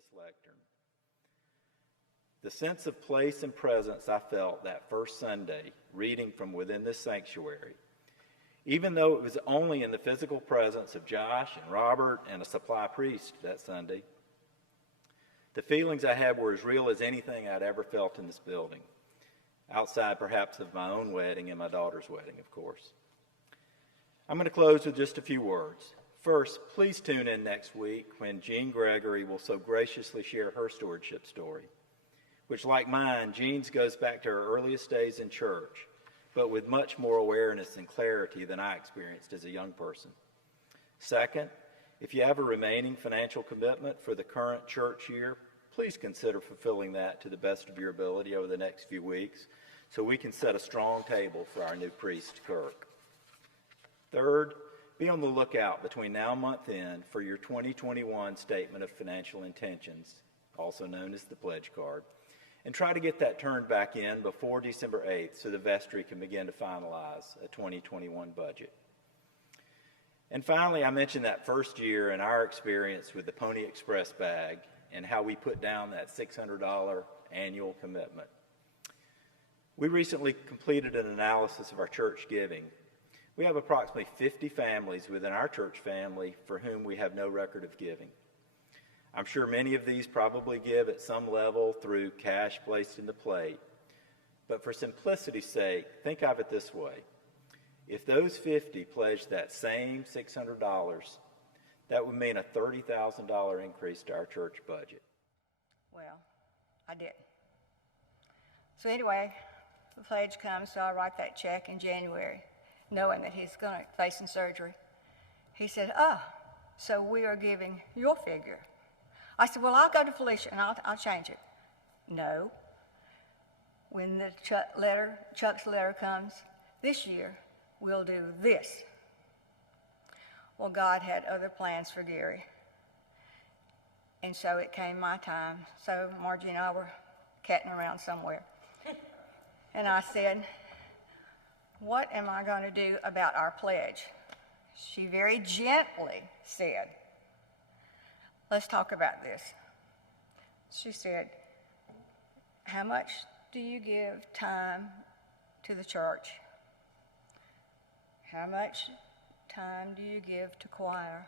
this lectern. The sense of place and presence I felt that first Sunday reading from within this sanctuary, even though it was only in the physical presence of Josh and Robert and a supply priest that Sunday, the feelings I had were as real as anything I'd ever felt in this building, outside perhaps of my own wedding and my daughter's wedding, of course. I'm going to close with just a few words. First, please tune in next week when Jean Gregory will so graciously share her stewardship story, which, like mine, Jean's goes back to her earliest days in church, but with much more awareness and clarity than I experienced as a young person. Second, if you have a remaining financial commitment for the current church year, please consider fulfilling that to the best of your ability over the next few weeks so we can set a strong table for our new priest, Kirk. Third, be on the lookout between now and month end for your 2021 Statement of Financial Intentions, also known as the pledge card, and try to get that turned back in before December 8th so the vestry can begin to finalize a 2021 budget. And finally, I mentioned that first year and our experience with the Pony Express bag and how we put down that $600 annual commitment. We recently completed an analysis of our church giving. We have approximately 50 families within our church family for whom we have no record of giving. I'm sure many of these probably give at some level through cash placed in the plate. But for simplicity's sake, think of it this way. If those 50 pledged that same $600, that would mean a $30,000 increase to our church budget. Well, I didn't. So anyway, the pledge comes, so I write that check in January, knowing that he's going to facing surgery. He said, so we are giving your figure. I said, well, I'll go to Felicia and I'll change it. No. When the Chuck's letter comes this year, we'll do this. Well, God had other plans for Gary. And so it came my time. So Margie and I were catting around somewhere. And I said, what am I going to do about our pledge? She very gently said, let's talk about this. She said, how much do you give time to the church? How much time do you give to choir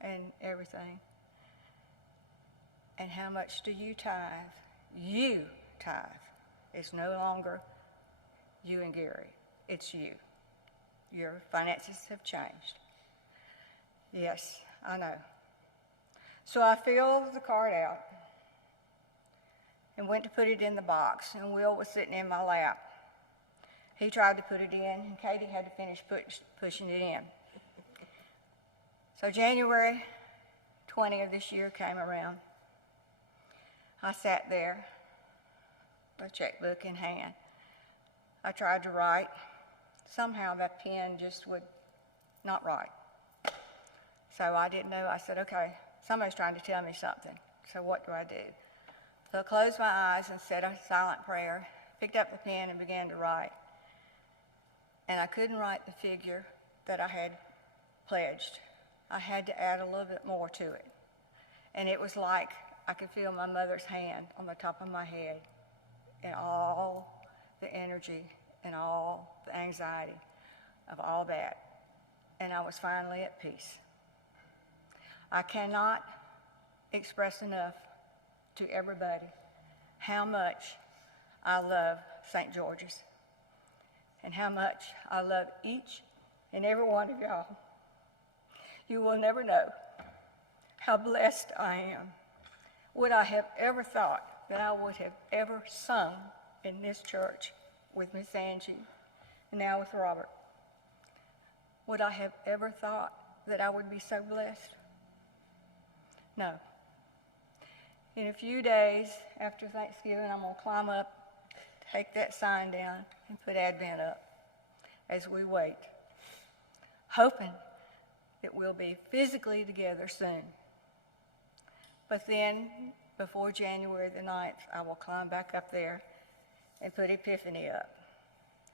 and everything? And how much do you tithe? You tithe. It's no longer you and Gary. It's you. Your finances have changed. Yes, I know. So I filled the card out and went to put it in the box, and Will was sitting in my lap. He tried to put it in, and Katie had to finish pushing it in. So January 20 of this year came around. I sat there, a checkbook in hand. I tried to write. Somehow that pen just would not write. So I didn't know. I said, okay, somebody's trying to tell me something. So what do I do? So I closed my eyes and said a silent prayer, picked up the pen and began to write. And I couldn't write the figure that I had pledged. I had to add a little bit more to it. And it was like I could feel my mother's hand on the top of my head and all the energy and all the anxiety of all that. And I was finally at peace. I cannot express enough to everybody how much I love St. George's and how much I love each and every one of y'all. You will never know how blessed I am. Would I have ever thought that I would have ever sung in this church with Miss Angie and now with Robert? Would I have ever thought that I would be so blessed? No. In a few days after Thanksgiving, I'm going to climb up, take that sign down, and put Advent up as we wait, hoping that we'll be physically together soon. But then, before January the 9th, I will climb back up there and put Epiphany up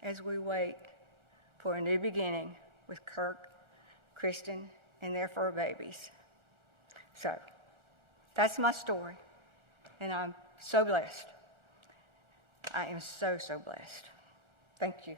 as we wait for a new beginning with Kirk, Kristen, and their fur babies. So, that's my story. and I'm so blessed. I am so, so blessed. Thank you.